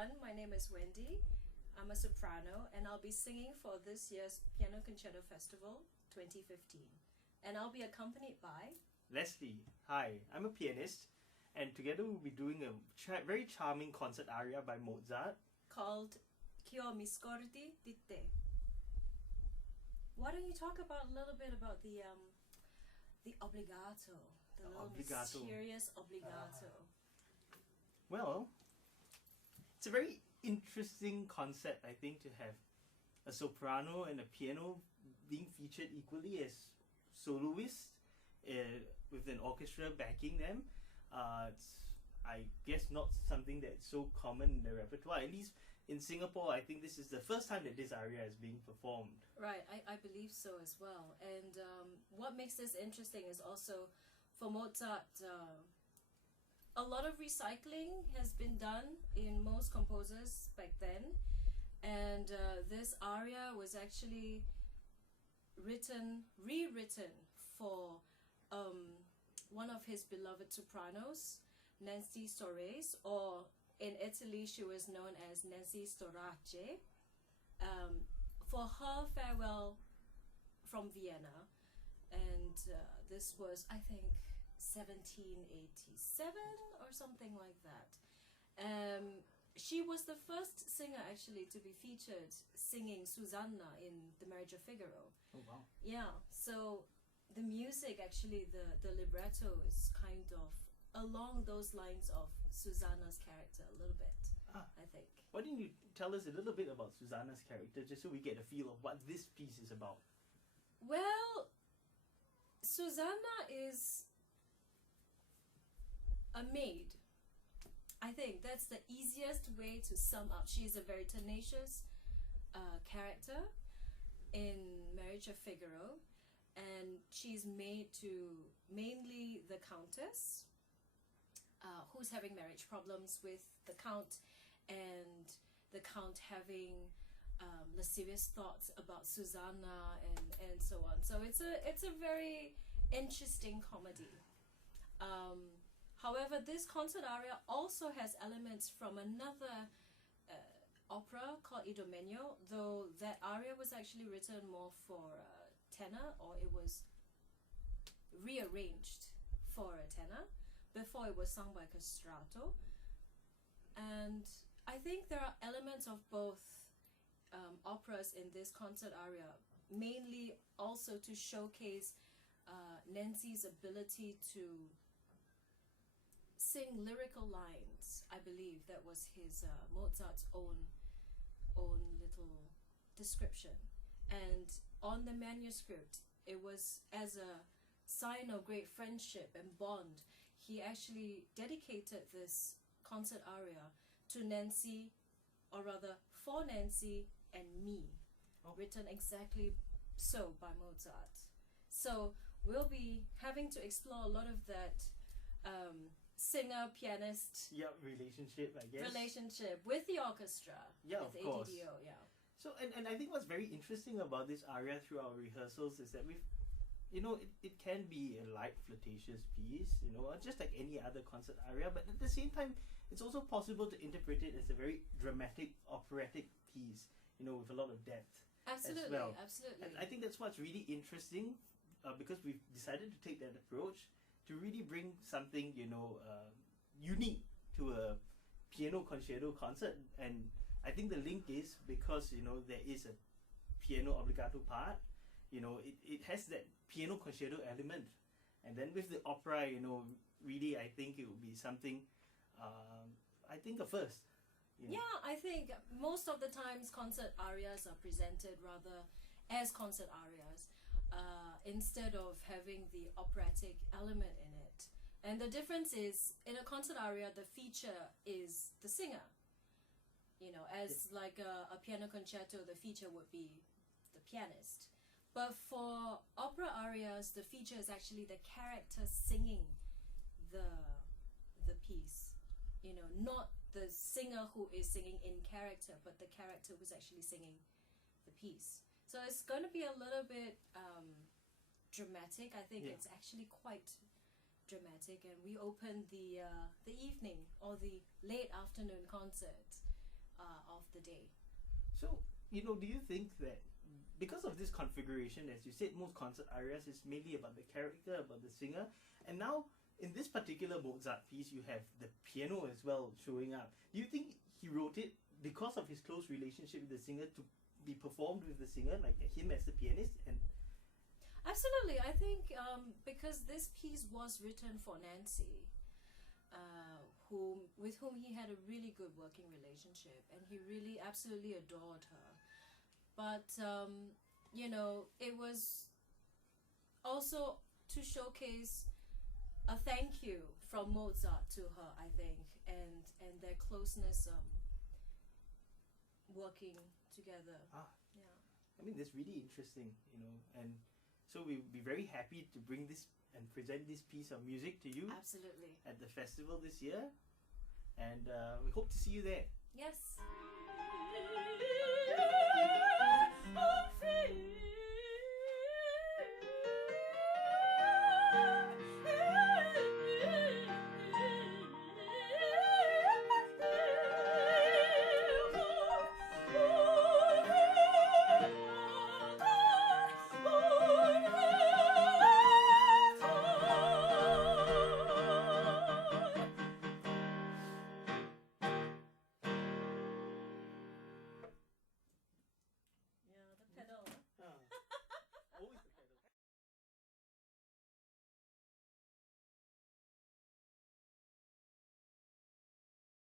everyone, my name is Wendy. I'm a soprano and I'll be singing for this year's Piano Concerto Festival 2015. And I'll be accompanied by Leslie. Hi, I'm a pianist, and together we'll be doing a very charming concert aria by Mozart called scordi. Why don't you talk about a little bit about the obbligato, the little mysterious obbligato. Well, it's a very interesting concept, I think, to have a soprano and a piano being featured equally as soloists with an orchestra backing them. It's, I guess, not something that's so common in the repertoire. At least in Singapore, I think this is the first time that this aria is being performed. Right, I believe so as well. And what makes this interesting is also for Mozart, a lot of recycling has been done in most composers back then, and this aria was actually rewritten for one of his beloved sopranos, Leslie Theseira, or in Italy she was known as Leslie Theseira, for her farewell from Vienna, and this was, I think, 1787 or something like that. She was the first singer actually to be featured singing Susanna in The Marriage of Figaro. Oh wow. Yeah, so the music, actually the libretto is kind of along those lines of Susanna's character a little bit, I think. Why don't you tell us a little bit about Susanna's character, just so we get a feel of what this piece is about? Well, Susanna is a maid. I think that's the easiest way to sum up. She is a very tenacious character in Marriage of Figaro, and she's made to mainly the countess, who's having marriage problems with the count, and the count having lascivious thoughts about Susanna and so on. So it's a very interesting comedy. However, this concert aria also has elements from another opera called Idomeneo, though that aria was actually written more for tenor, or it was rearranged for a tenor before it was sung by castrato. And I think there are elements of both operas in this concert aria, mainly also to showcase Nancy's ability to sing lyrical lines. I believe that was his Mozart's own little description. And on the manuscript, it was as a sign of great friendship and bond. He actually dedicated this concert aria to Nancy, or rather for Nancy and me, written exactly so by Mozart. So we'll be having to explore a lot of that singer-pianist relationship, I guess. Relationship with the orchestra, with of course. ADDO, yeah. So, and I think what's very interesting about this aria through our rehearsals is that it can be a light, flirtatious piece, just like any other concert aria, but at the same time, it's also possible to interpret it as a very dramatic, operatic piece, with a lot of depth. Absolutely, as well. absolutely. And I think that's what's really interesting, because we've decided to take that approach to really bring something, unique to a piano concerto concert. And I think the link is because, there is a piano obbligato part, it has that piano concerto element. And then with the opera, really I think it would be something, I think a first. Yeah, I think most of the times concert arias are presented rather as concert arias, instead of having the operatic element in it. And the difference is, in a concert aria, the feature is the singer. Like a piano concerto, the feature would be the pianist. But for opera arias, the feature is actually the character singing the piece. Not the singer who is singing in character, but the character who's actually singing the piece. So it's going to be a little bit dramatic. I think it's actually quite dramatic, and we opened the evening or the late afternoon concert the day. So, you know, do you think that because of this configuration, as you said, most concert arias is mainly about the character, about the singer, and now in this particular Mozart piece, you have the piano as well showing up. Do you think he wrote it because of his close relationship with the singer to be performed with the singer, like him as the pianist? And Absolutely, I think because this piece was written for Nancy, with whom he had a really good working relationship, and he really absolutely adored her. But you know, it was also to showcase a thank you from Mozart to her, I think, and their closeness working together. Yeah. I mean, that's really interesting, you know, and so we'll be very happy to bring this and present this piece of music to you Absolutely. at the festival this year, and we hope to see you there. Yes.